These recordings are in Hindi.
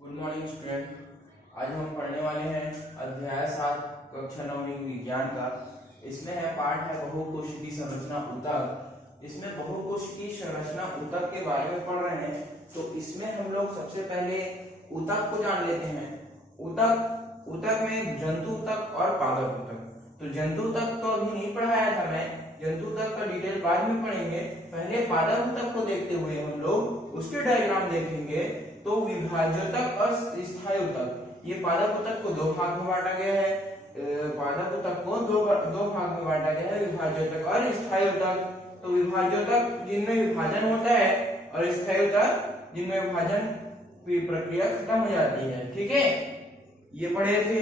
Good morning student. आज हम पढ़ने वाले हैं अध्याय 7 कक्षा 9 विज्ञान का। इसमें है पाठ है बहुकोशिकीय संरचना ऊतक। इसमें बहुकोशिकीय संरचना ऊतक के बारे में पढ़ रहे हैं। तो इसमें हम लोग सबसे पहले ऊतक को जान लेते हैं। ऊतक में जंतु ऊतक और पादप ऊतक। तो जंतु ऊतक तो अभी नहीं पढ़ाया था मैं, जंतु ऊतक का डिटेल बाद में पढ़ेंगे। पहले पादप ऊतक को देखते हुए हम लोग उसके डायग्राम देखेंगे। तो विभाज्योतक और स्थायी ऊतक, ये पादप ऊतक को दो भाग में बांटा गया है। पादप ऊतक को दो भाग में बांटा गया है, विभाज्योतक और स्थायी ऊतक। तो विभाज्योतक जिनमें विभाजन होता है और स्थायी ऊतक जिनमें विभाजन की प्रक्रिया खत्म हो जाती है। ठीक है, ये पढ़े थे।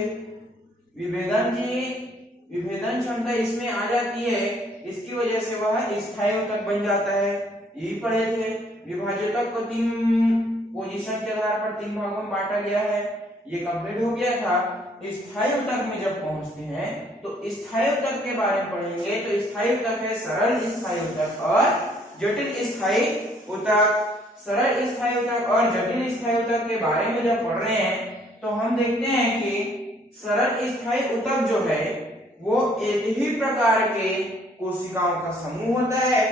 विभेदन क्षमता इसमें आ जाती है, इसकी वजह से वह स्थायी ऊतक बन जाता है, यही पढ़े थे। विभाज्योतक को 3 पोजीशन के आधार पर 3 भागों में बांटा गया है, ये कंप्लीट हो गया था। स्थायी ऊतक में जब पहुंचते हैं तो स्थायी ऊतक के बारे में पढ़ेंगे। तो स्थायी ऊतक है सरल स्थायी ऊतक और जटिल स्थायी ऊतक। सरल स्थायी ऊतक और जटिल स्थायी ऊतक के बारे में जब पढ़ रहे हैं तो हम देखते हैं कि सरल स्थायी ऊतक जो है वो एक ही प्रकार के कोशिकाओं का समूह होता है।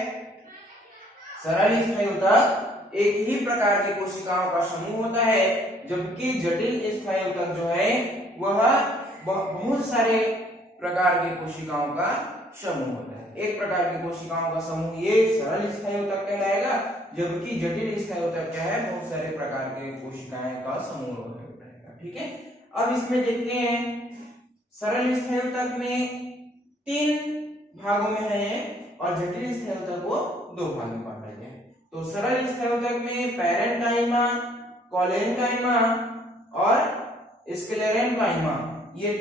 सरल स्थायी ऊतक एक ही प्रकार की कोशिकाओं का समूह होता है, जबकि जटिल स्थायी ऊतक जो है वह बहुत सारे प्रकार की कोशिकाओं का समूह होता है। एक प्रकार की कोशिकाओं का समूह ये सरल स्थायी ऊतक कहलाएगा, जबकि जटिल स्थायी ऊतक क्या है, बहुत सारे प्रकार के कोशिकाएं का समूह होगा। ठीक है, अब इसमें देखते हैं सरल स्थायी ऊतक में 3 भागों में है और जटिल स्थायी ऊतक को 2 भागों में बांटा गया है। तो सरल स्थायी ऊतक में पैरेन्काइमा, कोलेन्काइमा और स्क्लेरेन्काइमा, ये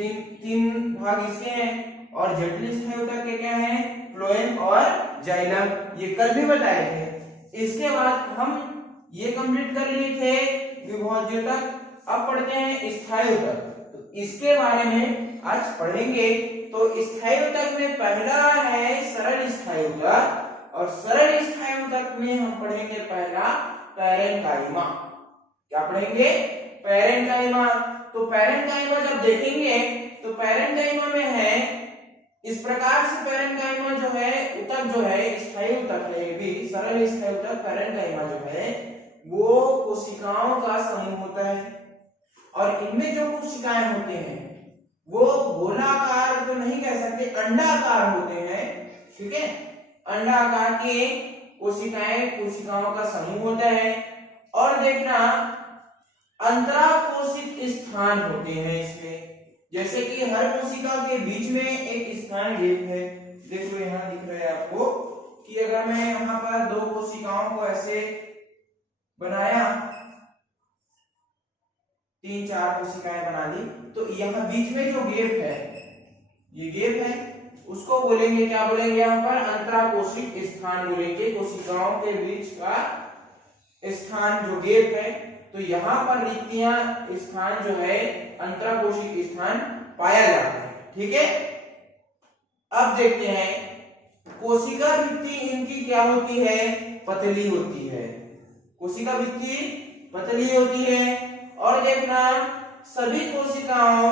तीन भाग इसके हैं। और जटिल स्थायी ऊतक के क्या हैं, फ्लोएम और जाइलम, ये कल भी बताए थे। इसके बाद हम ये कंप्लीट कर लिए थे विभाज्योतक। अब पढ़ते हैं स्थायी ऊतक। तो इसके बारे में आज पढ़ेंगे। तो स्थायी ऊतक में पहला है सरल स्थायी ऊतक और सरल स्थायी ऊतक में हम पढ़ेंगे पहला पैरेन्काइमा। क्या पढ़ेंगे, पैरेन्काइमा। तो पैरेन्काइमा जब देखेंगे तो पैरेन्काइमा में है इस प्रकार से, पैरेन्काइमा जो है ऊतक जो है स्थायी ऊतक है, ये भी सरल स्थायी ऊतक पैरेन्काइमा जो है वो कोशिकाओं का समूह होता है। और इनमें जो कोशिकाएं होते हैं वो गोलाकार तो नहीं कह सकते, अंडाकार होते हैं। ठीक है, अंडाकार के कोशिकाओं का समूह होता है। और देखना अंतराकोशिक स्थान होते हैं इसमें, जैसे कि हर कोशिका के बीच में एक स्थान गैप है। देखो यहाँ दिख रहा है आपको कि अगर मैं यहाँ पर 2 कोशिकाओं को ऐसे बनाया, 3-4 कोशिकाएं बना दी, तो यहाँ बीच में जो गैप है, ये गैप है, उसको बोलेंगे, क्या बोलेंगे, यहाँ पर अंतराकोशिक स्थान बोलेंगे। कोशिकाओं के बीच का स्थान जो गैप है, तो यहाँ पर रिक्तियां स्थान जो है अंतराकोशिक स्थान पाया जाता है। ठीक है, अब देखते हैं कोशिका भित्ति इनकी क्या होती है, पतली होती है। कोशिका भित्ति पतली होती है। और देखना सभी कोशिकाओं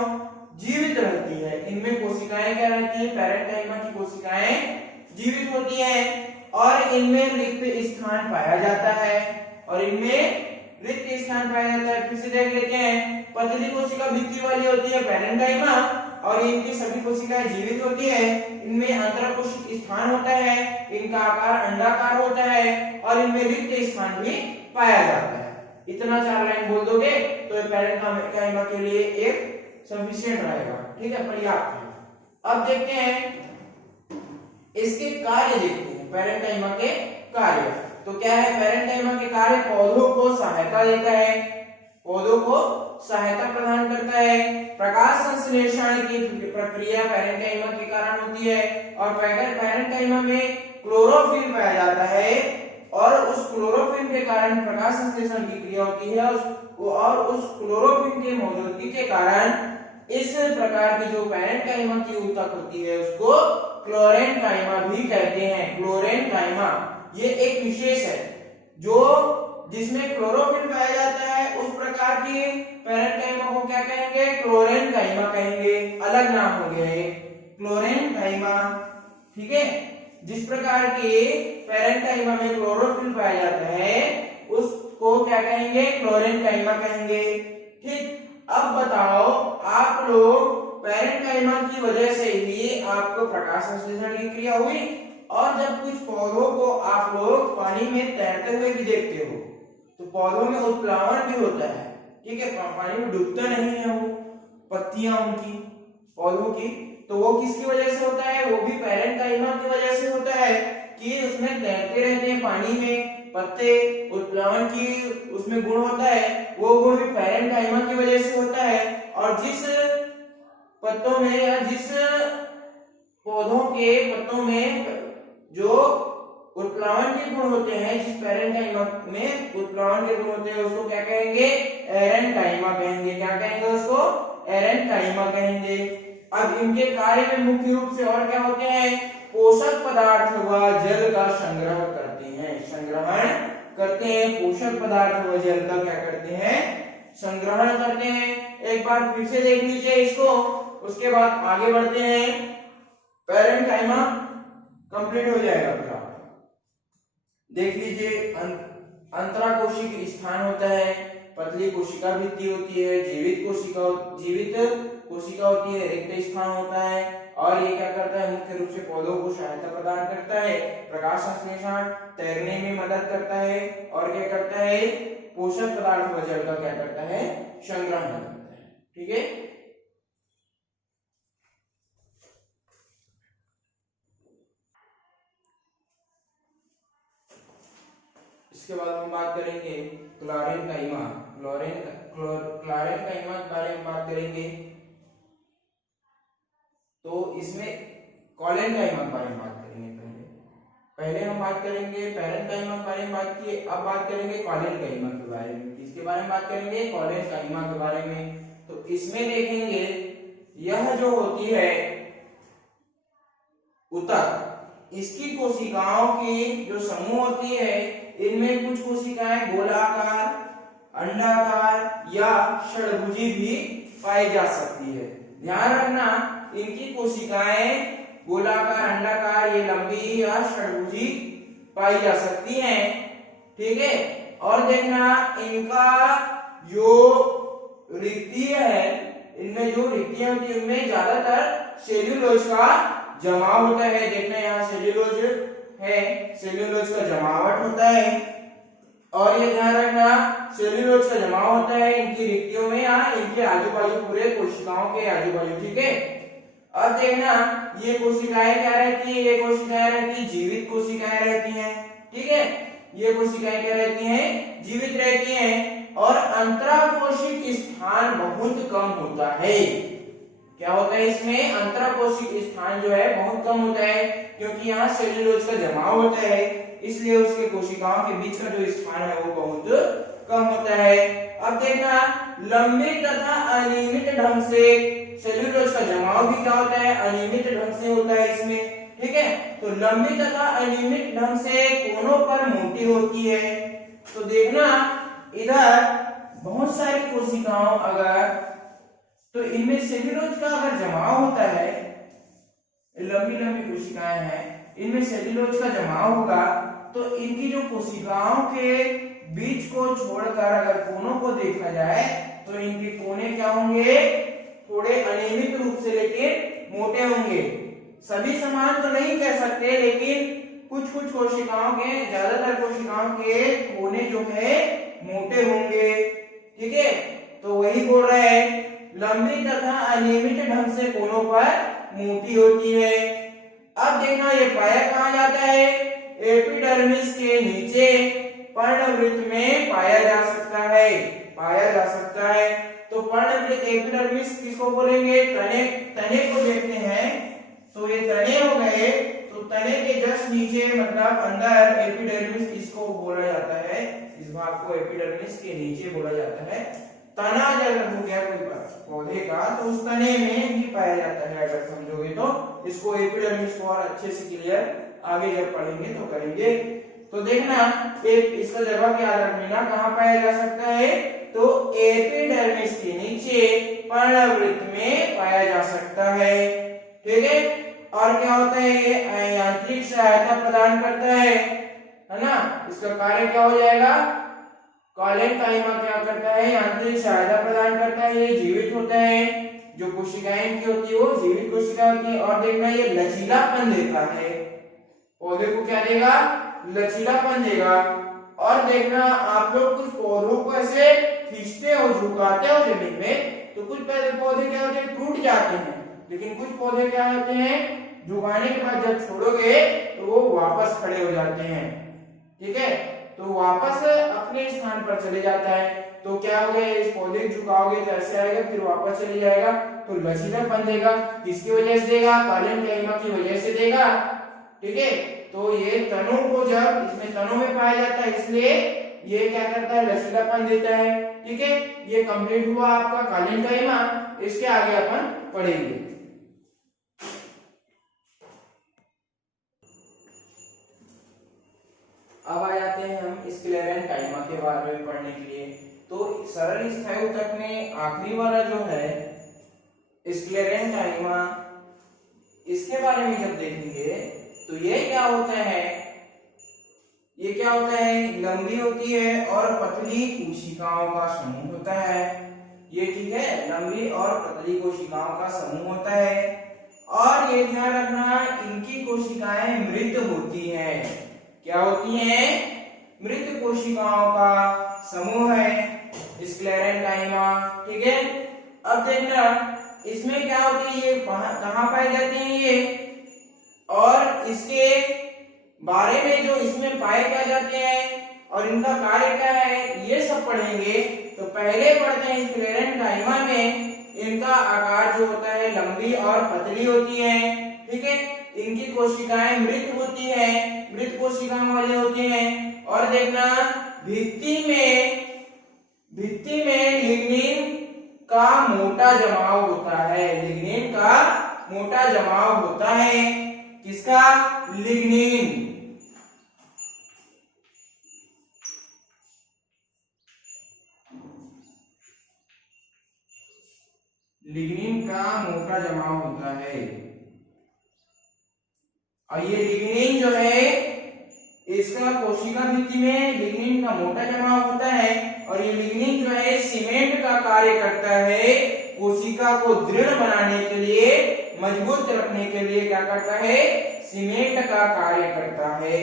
जीवित रहती है। इनमें कोशिकाएं क्या रहती है, पैरेन्काइमा की कोशिकाएं जीवित होती हैं और इनमें रिक्त स्थान पाया जाता है। और इनमें रिक्त स्थान पाया जाता है। फिर से देख लेते हैं, पतली कोशिका भित्ति वाली होती है पैरेन्काइमा और इनकी सभी कोशिकाएं जीवित होती है। इनमें अंतराकोशिक स्थान होता है, इनका आकार अंडाकार होता है और इनमें रिक्त स्थान भी पाया जाता है। इतना 4 लाइन बोल दोगे तो पैरेन्काइमा के लिए एक सफिशिएंट रहेगा। ठीक है, पर्याप्त है। अब देखते हैं इसके कार्य, देखते हैं पैरेन्काइमा के कार्य। तो क्या है पैरेन्काइमा के कार्य, पौधों को सहायता देता है, पौधों को सहायता प्रदान करता है। प्रकाश संश्लेषण की प्रक्रिया पैरेन्काइमा के कारण होती है। और पैरेन्काइमा में क्लोरोफिल पाया जाता है और उस क्लोरोफिल के कारण प्रकाश संश्लेषण की क्रिया होती है। और उस क्लोरोफिल के मौजूदगी के कारण इस प्रकार की जो पैरेन्काइमा की ऊतक होती है उसको क्लोरेन्काइमा भी कहते हैं। क्लोरेन्काइमा ये एक विशेष है जो जिसमें क्लोरोफिल पाया जाता है उस प्रकार की पैरेंकाइमा को क्या कहेंगे? क्लोरेनकाइमा कहेंगे। अलग नाम हो गया ये क्लोरेनकाइमा। ठीक है, जिस प्रकार के पैरेंकाइमा में क्लोरोफिल पाया जाता है उसको क्या कहेंगे? क्लोरेनकाइमा कहेंगे। ठीक, अब बताओ आप लोग पैरेंकाइमा की वजह से ही आपको प्रकाश संश्लेषण की क्रिया हुई, और जब कुछ पौधों को आप लोग पानी में तैरते हुए भी देखते हो तो पौधों में उत्प्लावन भी होता है। ठीक है, पानी में डूबता नहीं है वो पत्तियां उनकी पौधों की, तो वो किसकी वजह से होता है? वो भी पैरेंकाइमा की वजह से होता है कि उसमें तैरते रहते हैं पानी में पत्ते, उत्प्लावन की उसमें गुण होता है, वो गुण भी पैरेंकाइमा की वजह से होता है। और जिस पत्तों में या जिस पौधों के पत्तों में जो उत्प्लावन के गुण होते हैं, जिस पैरेंकाइमा में उत्प्लावन के गुण होते हैं उसको क्या कहेंगे? एरेनकाइमा कहेंगे। क्या कहेंगे उसको? एरेनकाइमा कहेंगे। अब इनके कार्य में मुख्य रूप से और क्या होते हैं? पोषक पदार्थ व जल का संग्रह करते हैं, संग्रहण करते हैं। पोषक पदार्थ व जल का क्या करते हैं? संग्रहण करते हैं। एक बार फिर से देख लीजिए इसको, उसके बाद आगे बढ़ते हैं। पैरेंकाइमा कंप्लीट हो जाएगा पूरा। देख लीजिए, अंतराकोशिक स्थान होता है, पतली कोशिका भित्ति होती है, जीवित कोशिका होती है, रिक्त स्थान होता है, और ये क्या करता है? मुख्य रूप से पौधों को सहायता प्रदान करता है, प्रकाश संश्लेषण, तैरने में मदद करता है, और क्या करता है? पोषक पदार्थ व जल का क्या करता है? संग्रहण करता है। ठीक है, इसके बाद हम बात करेंगे क्लोरेनकाइमा। क्लोरेनकाइमा के बारे में बात करेंगे, तो इसमें कॉलेनकाइमा के बारे में बात करेंगे। पहले हम बात करेंगे पैरेंकाइमा के बारे में बात किए, अब बात करेंगे कॉलेनकाइमा के बारे में। किसके बारे में बात करेंगे? कॉलेनकाइमा के बारे में। तो इसमें देखेंगे, यह जो होती है ऊतक, इसकी कोशिकाओं की जो समूह होती है, इनमें कुछ कोशिकाएं गोलाकार, अंडाकार या षड्भुजी भी पाई जा सकती है। ध्यान रखना, इनकी कोशिकाएं गोलाकार, अंडाकार, ये लंबी या षड्भुजी पाई जा सकती हैं। ठीक है, और देखना इनका जो रिक्तियां है, इनमें जो रिक्तियां होती है उनमें ज्यादातर सेल्यूलोज का जमाव होता है। देखना यहाँ सेल्यूलोज है, सेल्यूलोज का जमावट होता है, और ये ध्यान रखना सेल्यूलोज का जमाव होता है इनकी रिक्तियों में या इनके आजू बाजू, पूरे कोशिकाओं के आजू बाजू। ठीक है, अब देखना ये कोशिकाएं क्या रहती है? ये कोशिकाएं रहती है जीवित कोशिकाएं रहती हैं। ठीक है, ये कोशिकाएं क्या रहती हैं? जीवित रहती हैं, और अंतराकोशिक स्थान बहुत कम होता है। क्या होता है इसमें? अंतराकोशिक स्थान जो है बहुत कम होता है, क्योंकि यहाँ सेल्यूलोज का जमाव होता है, इसलिए उसके कोशिकाओं के बीच का जो स्थान है वो बहुत कम होता है। अब देखना लंबे तथा अनियमित ढंग से सेल्यूलोज का जमाव भी क्या होता है? अनियमित ढंग से होता है इसमें। ठीक है, तो लंबी तथा अनियमित ढंग से कोनों पर मोटी होती है। तो देखना इधर बहुत सारी कोशिकाओं अगर, तो इनमें सेल्यूलोज का अगर जमाव होता है, लंबी लंबी कोशिकाएं हैं, इनमें सेल्यूलोज का जमाव होगा, तो इनकी जो कोशिकाओं के बीच को छोड़कर अगर कोनों को देखा जाए तो इनके कोने क्या होंगे? थोड़े अनियमित रूप से लेकिन मोटे होंगे। सभी समान तो नहीं कह सकते, लेकिन कुछ कुछ कोशिकाओं के, ज्यादातर कोशिकाओं के कोने जो है मोटे होंगे। ठीक है, तो वही बोल रहे हैं लंबी तथा अनियमित ढंग से कोनों पर मोटी होती है। अब देखना ये पाया कहाँ जाता है? एपिडर्मिस के नीचे पर्णवृत्त में पाया जा सकता है, पाया जा सकता है। तो पर्णवृत्त एपिडर्मिस किसको बोलेंगे? तने, तने को देखते हैं, तो ये तने हो गए, तो तने के जस्ट नीचे मतलब अंदर एपिडर्मिस इसको बोला जाता है, इस भाग को एपिडर्मिस के नीचे बोला जाता है। तना जब हो गया कोई पौधे का, तो उस तने में भी पाया जाता है, अगर समझोगे तो। इसको एपिडर्मिस को और अच्छे से क्लियर आगे जब पढ़ेंगे तो करेंगे। तो देखना एक इसका जगह याद रखना, कहाँ पाया जा सकता है, तो एपिडर्मिस के नीचे पर्णवृत्त में पाया जा सकता है। ठीक है, और क्या होता है, ये यांत्रिक सहायता प्रदान करता है ना। इसका कार्य क्या हो जाएगा, कॉलेनकाइमा क्या करता है, यांत्रिक सहायता प्रदान करता है, ये जीवित होता है, जो कोशिकाएं की होती है वो जीवित कोशिका होती है। और देखना ये लचीलापन देता है, पौधे को क्या देगा, लचीलापन देगा। और देखना आप लोग कुछ पौधों को ऐसे खींचते हो, झुकाते हो जमीन में, तो कुछ पौधे क्या होते हैं, टूट जाते हैं, लेकिन कुछ पौधे क्या होते हैं, झुकाने के बाद जब छोड़ोगे तो वो वापस खड़े हो जाते हैं। ठीक है, तो वापस अपने स्थान पर चले जाता है। तो क्या हो गया, इस पौधे को झुकाओगे तो ऐसे आएगा, फिर वापस चले जाएगा, तो लचीलापन देगा। किसकी वजह से देगा, कॉलेनकाइमा की वजह से देगा। ठीक है, तो ये तनों को, जब इसमें तनों में पाया जाता है, इसलिए ये क्या करता है, लचीलापन देता है। ठीक है, ये कंप्लीट हुआ आपका कॉलेनकाइमा। इसके आगे अपन पढ़ेंगे। अब आ जाते हैं हम स्क्लेरेंकाइमा के बारे में पढ़ने के लिए। तो सरल स्थायी ऊतक में आखिरी वाला जो है स्क्लेरेंकाइमा, इसके बारे में जब देखेंगे तो ये क्या होता है, ये क्या होता है, लंबी होती है और पतली कोशिकाओं का समूह होता है। ये ठीक है, लंबी और पतली कोशिकाओं का समूह होता है। और ये ध्यान रखना, इनकी कोशिकाएं मृत होती हैं। क्या होती हैं, मृत कोशिकाओं का समूह है स्क्लेरेंकाइमा। ठीक है, अब देखना इसमें क्या होती है, ये कहाँ पाई जाती है ये, और इसके बारे में जो इसमें पाए क्या जाते हैं और इनका कार्य क्या है, ये सब पढ़ेंगे। तो पहले पढ़ते हैं स्क्लेरेंकाइमा में इनका आकार जो होता है लंबी और पतली होती है। ठीक है, इनकी कोशिकाएं मृत होती हैं, मृत कोशिकाओं वाले होते हैं। और देखना भित्ति में लिग्निन का मोटा जमाव होता है, लिग्निन का मोटा जमाव होता है। किसका, लिग्निन। लिग्निन का मोटा जमाव होता है। और ये लिग्निन जो है, इसका कोशिका भित्ति में लिग्निन का मोटा जमाव होता है। और ये लिग्निन जो है सीमेंट का कार्य करता है, कोशिका को दृढ़ बनाने के लिए, मजबूत रखने के लिए क्या करता है, सीमेंट का कार्य करता है।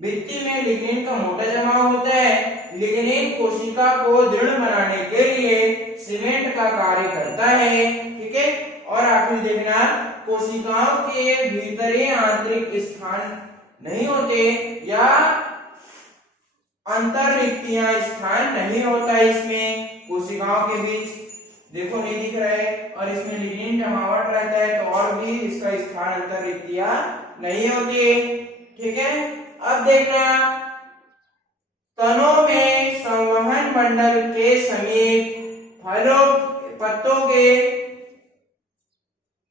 भित्ति में लिग्निन का मोटा जमाव होता है। लिग्निन कोशिका को दृढ़ बनाने के लिए सीमेंट का कार्य करता है। ठीक है, और आखिर देखना कोशिकाओं के भीतरी आंतरिक स्थान नहीं होते या अंतर्रिक्तियां स्थान नहीं होता इसमें, कोशिकाओं के बीच देखो नहीं दिख रहा है, और इसमें लिग्निन जमावट रहता है, तो और भी इसका स्थान अंतर्रिक्तियां नहीं होती। ठीक है, अब देखना तनों में संवहन मंडल के समीप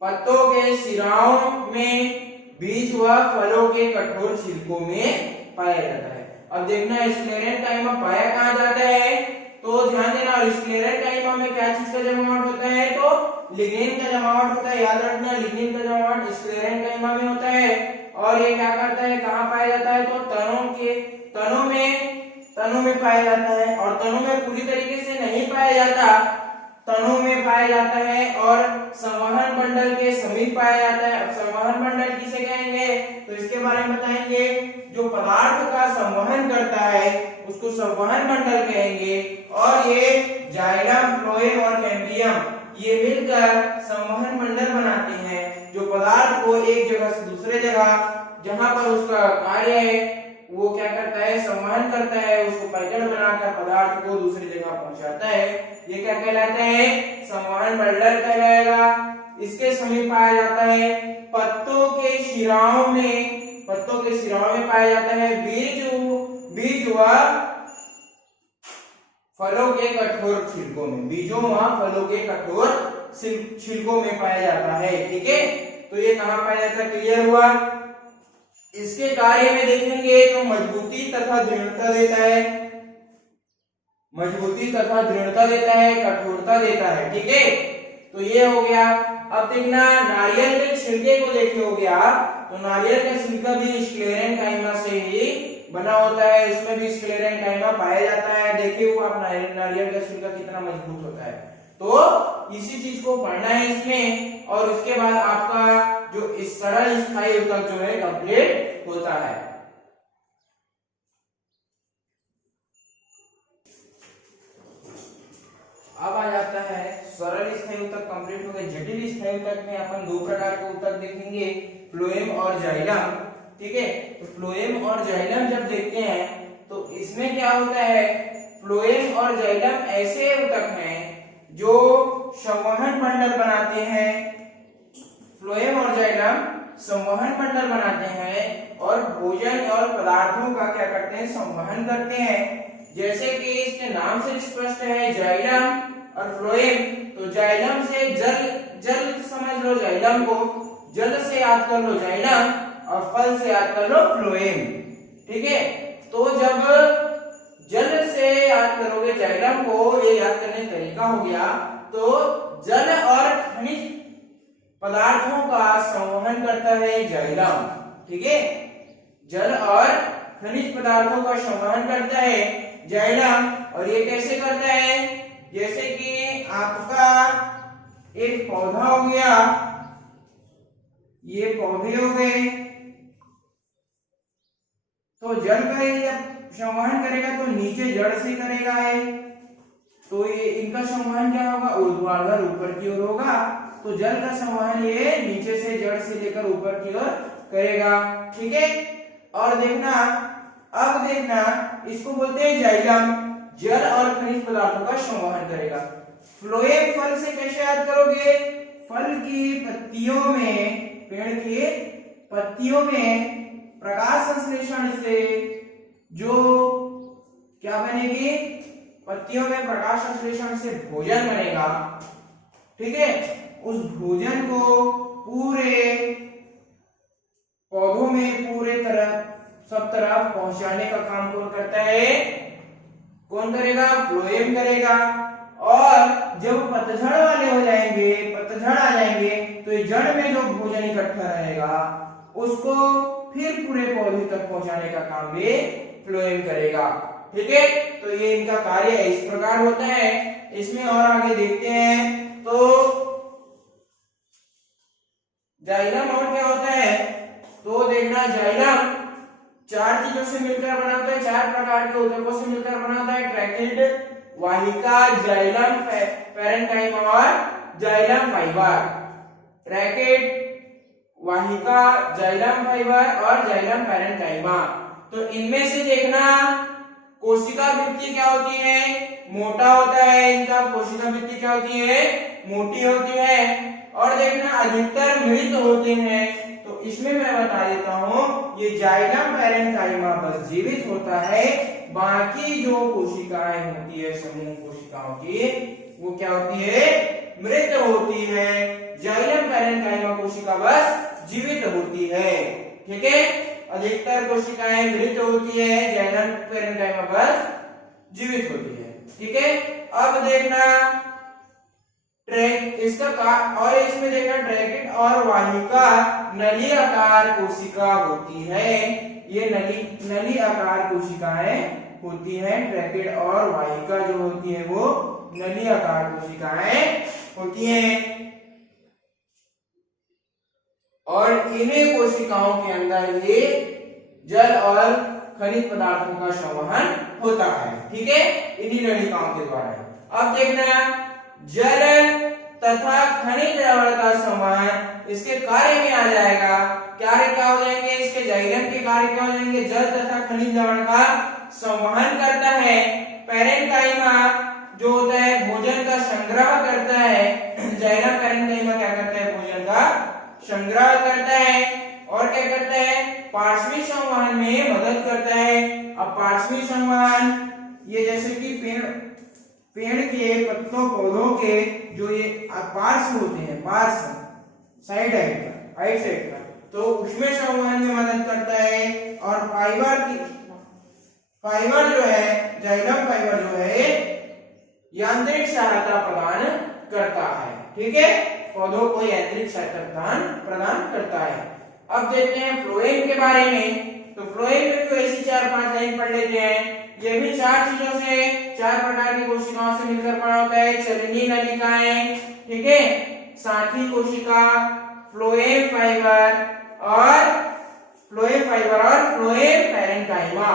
पत्तों के सिराओं में बीज व फलों के कठोर छिलकों में पाया जाता है। अब देखना स्क्लेरेंकाइमा पाया कहाँ जाता है, तो ध्यान देना स्क्लेरेंकाइमा में क्या चीज का जमावट होता है, तो लिग्निन का जमावट होता है। याद रखना लिग्निन का जमावट स्क्लेरेंकाइमा में होता है। और ये क्या करता है, कहाँ पाया जाता है, तो तनों में पाया जाता है। और तनों में पूरी तरीके से नहीं पाया जाता, तनों में पाया जाता है और संवहन मंडल के समीप पाया जाता है। अब संवहन मंडल किसे कहेंगे, तो इसके बारे में बताएंगे। जो पदार्थ का संवहन करता है उसको संवहन मंडल कहेंगे। और ये जाइलम, फ्लोएम और कैम्बियम ये मिलकर संवहन मंडल बनाते हैं, जो पदार्थ को एक जगह से दूसरे जगह जहां पर उसका कार्य है वो क्या करता है, संवहन करता है, उसको पैकेट बनाकर पदार्थ को दूसरी जगह पहुंचाता है। ये क्या कहलाता है, संवहन मंडल कहलाएगा। इसके समीप पाया जाता है पत्तों के शिराओं में पाया जाता है बीज व फलों के कठोर छिलकों में, बीजों व फलों के कठोर छिलकों में पाया जाता है। ठीक है, तो ये कहाँ पाया जाता है, क्लियर हुआ। इसके कार्य में देखेंगे तो मजबूती तथा दृढ़ता देता है, मजबूती तथा दृढ़ता देता है, कठोरता देता है। ठीक है, तो ये हो गया। अब देखना नारियल के छिलके को देखे हो गया, तो नारियल का छिलका भी स्क्लेरेंकाइमा से ही बना होता है, इसमें भी स्क्लेरेंकाइमा पाया जाता है। देखिए वो आप नारियल का छिलका कितना मजबूत होता है। तो इसी चीज को पढ़ना है इसमें, और उसके बाद आपका जो इस सरल स्थायी ऊतक जो है कंप्लीट होता है। अब आ जाता है सरल स्थायी ऊतक कंप्लीट हो गए। जटिल स्थायी ऊतक में अपन दो प्रकार के ऊतक देखेंगे, फ्लोएम और जाइलम। ठीक है, तो फ्लोएम और जाइलम जब देखते हैं तो इसमें क्या होता है, फ्लोएम और जाइलम ऐसे ऊतक हैं जो संवहन मंडल बनाते हैं। फ्लोएम और जाइलम संवहन मंडल बनाते हैं और भोजन और पदार्थों का क्या करते हैं, संवहन करते हैं। जैसे कि इसके नाम से स्पष्ट है, जाइलम और फ्लोएम। तो जाइलम से जल समझ लो, जाइलम को जल से याद कर लो जाइलम, और फल से याद कर लो फ्लोएम। ठीक है, तो जब जल से याद करोगे जाइलम को, ये याद करने का तरीका हो गया। तो जल और खनिज पदार्थों का संवहन करता है जाइलम। ठीक है, जल और खनिज पदार्थों का संवहन करता है जाइलम। और ये कैसे करता है, जैसे कि आपका एक पौधा हो गया, ये पौधे हो गए, तो जल का जब संवहन करेगा तो नीचे जड़ से करेगा है, तो ये इनका संवहन क्या होगा, ऊर्ध्वाधर ऊपर की ओर होगा। तो जल का संवहन ये नीचे से जड़ से लेकर ऊपर की ओर करेगा। ठीक है, और देखना, अब देखना इसको बोलते हैं जाइलम, जल और खनिज पदार्थों का संवहन करेगा। फ्लोएम फल से कैसे याद करोगे, फल की पत्तियों में, पेड़ के पत्तियों में प्रकाश संश्लेषण से जो क्या बनेगी, पत्तियों में प्रकाश संश्लेषण से भोजन बनेगा। ठीक है, उस भोजन को पूरे पौधों में पूरे तरफ सब तरफ पहुंचाने का काम कौन करता है, कौन करेगा, फ्लोएम करेगा। और जब पतझड़ वाले हो जाएंगे, पतझड़ आ जाएंगे, तो ये जड़ में जो भोजन इकट्ठा रहेगा उसको फिर पूरे पौधे तक पहुंचाने का काम भी फ्लोएम करेगा। ठीक है, तो ये इनका कार्य इस प्रकार होता है। इसमें और आगे देखते हैं तो जाइलम और क्या होता है, तो देखना जाइलम चार चीजों से मिलकर बना होता है, चार प्रकार के ऊतकों से मिलकर बना होता है, ट्रैकिड, वाहिका, जाइलम पैरेन्काइमा और जाइलम फाइबर। ट्रैकिड, वाहिका, जाइलम फाइबर और जाइलम पैरेन्काइमा। तो इनमें से देखना कोशिका भित्ति क्या होती है, मोटा होता है इनका, कोशिका भित्ति क्या होती है, मोटी होती है। और देखना अधिकतर मृत होते हैं। तो इसमें मैं बता देता हूं, ये जाइलम पैरेन्काइमा बस जीवित होता है, बाकी जो कोशिकाएं होती है समूह कोशिकाओं की, वो क्या होती है, मृत होती है। जाइलम पैरेन्काइमा कोशिका बस जीवित होती है। ठीक है, अधिकतर कोशिकाएं मृत होती है, जाइलम पैरेन्काइमा बस जीवित होती है। ठीक है, अब देखना इसका और इसमें देखना ट्रैकिड और वाहिका नली आकार कोशिका होती है। ये नली आकार कोशिकाएं होती हैं। ट्रैकिड और वाहिका जो होती है वो नली आकार कोशिकाएं होती हैं। और इन्हीं कोशिकाओं के अंदर ये जल और खनिज पदार्थों का संवहन होता है। ठीक है, इन्हीं नलिकाओं के द्वारा। अब देखना जल तथा खनिज लवण का संवहन इसके कार्य में आ जाएगा। कार्य क्या हो जाएंगे इसके, जाइलम के कार्य क्या हो जाएंगे, जल तथा खनिज लवण का संवहन करता है। पैरेन्काइमा जो होता है भोजन का संग्रह करता है। जाइलम पैरेन्काइमा क्या करता है, भोजन का संग्रह करता है। और क्या करता है, पार्श्वी संवहन में मदद करता है। अब पार्श्वी संवहन ये जैसे कि पेड़ के पत्तों पौधों के जो ये पार्श्व होते हैं, पार्श्व साइड साइड का, तो ऊष्मीय संवहन में मदद करता है। और फाइबर जो है, जाइलम फाइबर जो है यांत्रिक सहायता प्रदान करता है। ठीक है, पौधों को यांत्रिक सहायता प्रदान करता है। अब देखते हैं फ्लोएम के बारे में। तो फ्लोएम में भी ऐसी 4-5 लाइन पढ़ लेते हैं। ये भी 4 चीजों से, 4 प्रकार की कोशिकाओं से मिलकर बना होता है। चलनी नलिकाएं, ठीक है, साथी कोशिका, फ्लोएम फाइबर और फ्लोएम पैरेन्काइमा।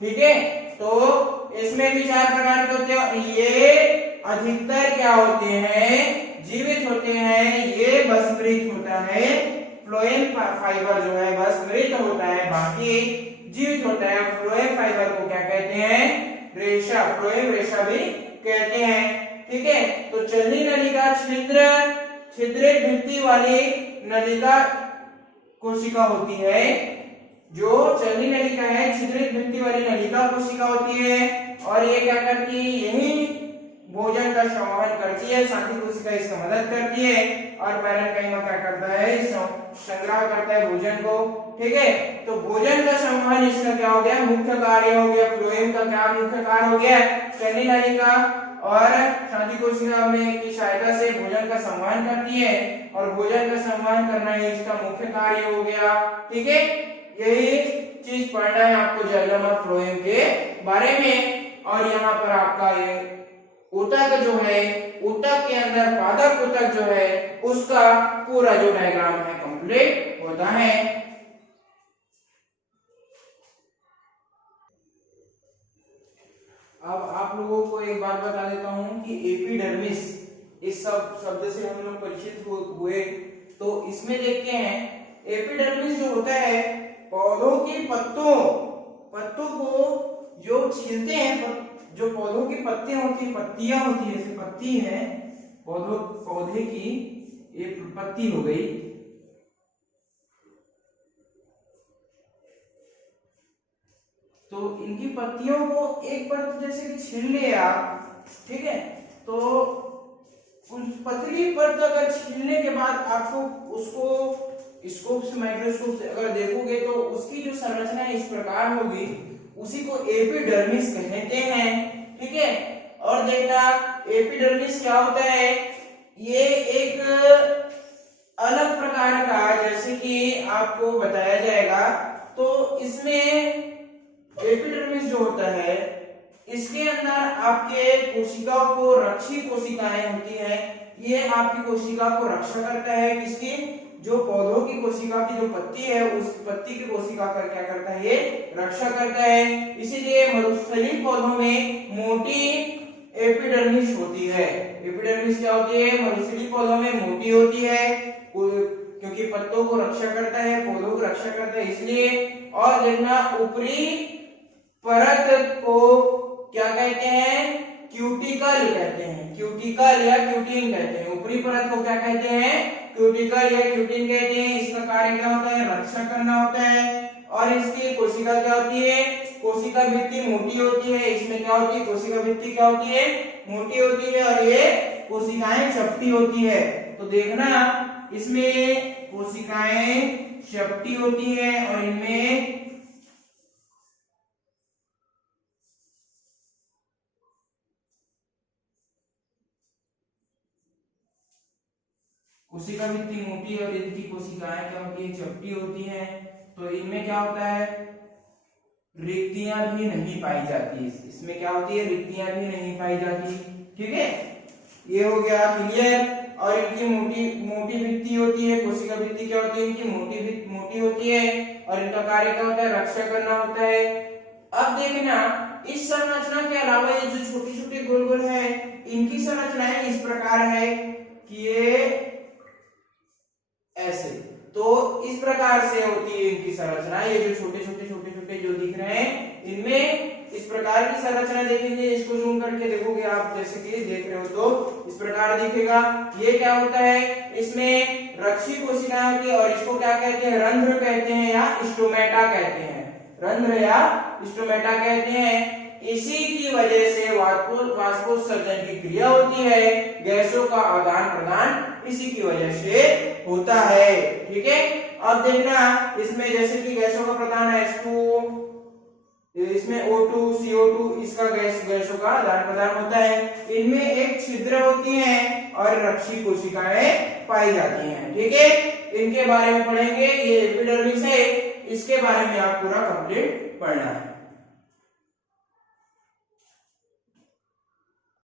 ठीक है, तो इसमें भी 4 प्रकार के होते हैं। ये अधिकतर क्या होते हैं, जीवित होते हैं। ये भस्मरहित होता है। फ्लोएम फाइबर जो है भस्मरहित होता है, बाकी जीवित होता है। फ्लोएम फाइबर को क्या कहते हैं, रेशा, फ्लोएम रेशा भी कहते हैं। ठीक है, तो चलनी नलिका छिद्रित भित्ति वाली नलिका कोशिका होती है। जो चलनी नलिका है छिद्रित भित्ति वाली नलिका कोशिका होती है। और ये क्या करती है, यही भोजन का संवहन करती है। साथी कोशिका इसका मदद करती है। और पैरेन्काइमा क्या करता है, संग्रह करता है भोजन को। ठीक है, तो भोजन का संवहन इसका क्या हो गया, मुख्य कार्य हो गया। फ्लोएम का क्या मुख्य कार्य हो गया, चलनी नलिका और साथी कोशिका में की सहायता से भोजन का संवहन करती है। और भोजन का संवहन करना ही इसका मुख्य कार्य हो गया। ठीक है, यही चीज पढ़ना है आपको जाइलम और फ्लोएम के बारे में। और यहाँ पर आपका ये ऊतक जो है, ऊतक के अंदर पादप ऊतक जो है उसका पूरा जो डायग्राम है कंप्लीट होता है। अब आप लोगों को एक बात बता देता हूं कि एपिडर्मिस, इस सब शब्द से हम लोग परिचित हुए। तो इसमें देखते हैं एपिडर्मिस जो होता है पौधों की पत्तों को जो छीलते हैं, जो पौधों की पत्तियां होती है, जैसे पत्ती है पौधे की, ये पत्ती हो गई। तो इनकी पत्तियों को एक परत जैसे कि छील लिए आप, ठीक है, तो उस पतली परत अगर छीलने के बाद आपको उसको स्कोप से, माइक्रोस्कोप से अगर देखोगे तो उसकी जो संरचना इस प्रकार होगी, उसी को एपिडर्मिस कहते हैं। ठीक है, और देखना एपिडर्मिस क्या होता है, ये एक अलग प्रकार का, जैसे कि आपको बताया जाएगा। तो इसमें एपिडर्मिस जो होता है इसके अंदर आपके कोशिकाओं को, रक्षी कोशिकाएं होती हैं, ये आपकी कोशिका को रक्षा करता है। किसकी, जो पौधों की कोशिका की जो पत्ती है, उस पत्ती की कोशिका का क्या करता है, ये रक्षा करता है। इसीलिए मरुस्थलीय पौधों में मोटी एपिडर्मिस होती है। एपिडर्मिस क्या होती है, मरुस्थलीय पौधों में मोटी होती है, क्योंकि पत्तों को रक्षा करता है, पौधों को रक्षा करता है इसलिए। और देखना ऊपरी परत को क्या कहते हैं, क्यूटिकल कहते हैं, क्यूटिकल या क्यूटिन कहते हैं। ऊपरी परत को क्या कहते हैं, क्यूटिकल या क्यूटिन कहते हैं। इसका कार्य क्या होता है, रक्षा करना होता है। और इसकी कोशिका क्या होती है, कोशिका भित्ति मोटी होती है। इसमें क्या होती है, कोशिका भित्ति क्या होती है, मोटी होती है। और ये कोशिकाएं चपटी होती है। तो देखना इसमें कोशिकाएं चपटी होती है और इनमें कोशिका भित्ति मोटी और इनकी कोशिकाएं क्या होती है, चपटी होती हैं। तो इनमें क्या होता है, रिक्तियां भी नहीं पाई जाती। इसमें क्या होती है, रिक्तियां भी नहीं पाई जाती। ठीक है, ये हो गया क्लियर। और इनकी मोटी भित्ति होती है, कोशिका भित्ति क्या होती है, इनकी मोटी होती है। और इनका कार्य क्या होता है, रक्षा करना होता है। अब देखना इस संरचना के अलावा ये जो छोटी छोटी गोल गोल है, इनकी संरचनाएं इस प्रकार है कि ये ऐसे, तो इस प्रकार से होती है इनकी संरचना। ये जो छोटे छोटे जो दिख रहे हैं, इनमें इस प्रकार की संरचना देखेंगे। इसको जूम करके देखोगे आप, जैसे कि देख रहे हो तो इस प्रकार दिखेगा। ये क्या होता है, इसमें रक्षी कोशिकाएं होती है और इसको क्या कहते हैं, रंध्र कहते हैं या स्टोमेटा कहते हैं। रंध्र या स्टोमेटा कहते हैं। इसी की वजह से वाष्पोत्सर्जन की क्रिया होती है, गैसों का आदान प्रदान इसी की वजह से होता है। ठीक है, अब देखना इसमें जैसे कि गैसों का प्रदान है H2O, इसमें O2 CO2 इसका गैसों का आदान प्रदान होता है। इनमें एक छिद्र होती है और रक्षी कोशिकाएं पाई जाती हैं। ठीक है, इनके बारे में पढ़ेंगे। ये एपिडर्मिस है, इसके बारे में आप पूरा कंप्लीट पढ़ना है।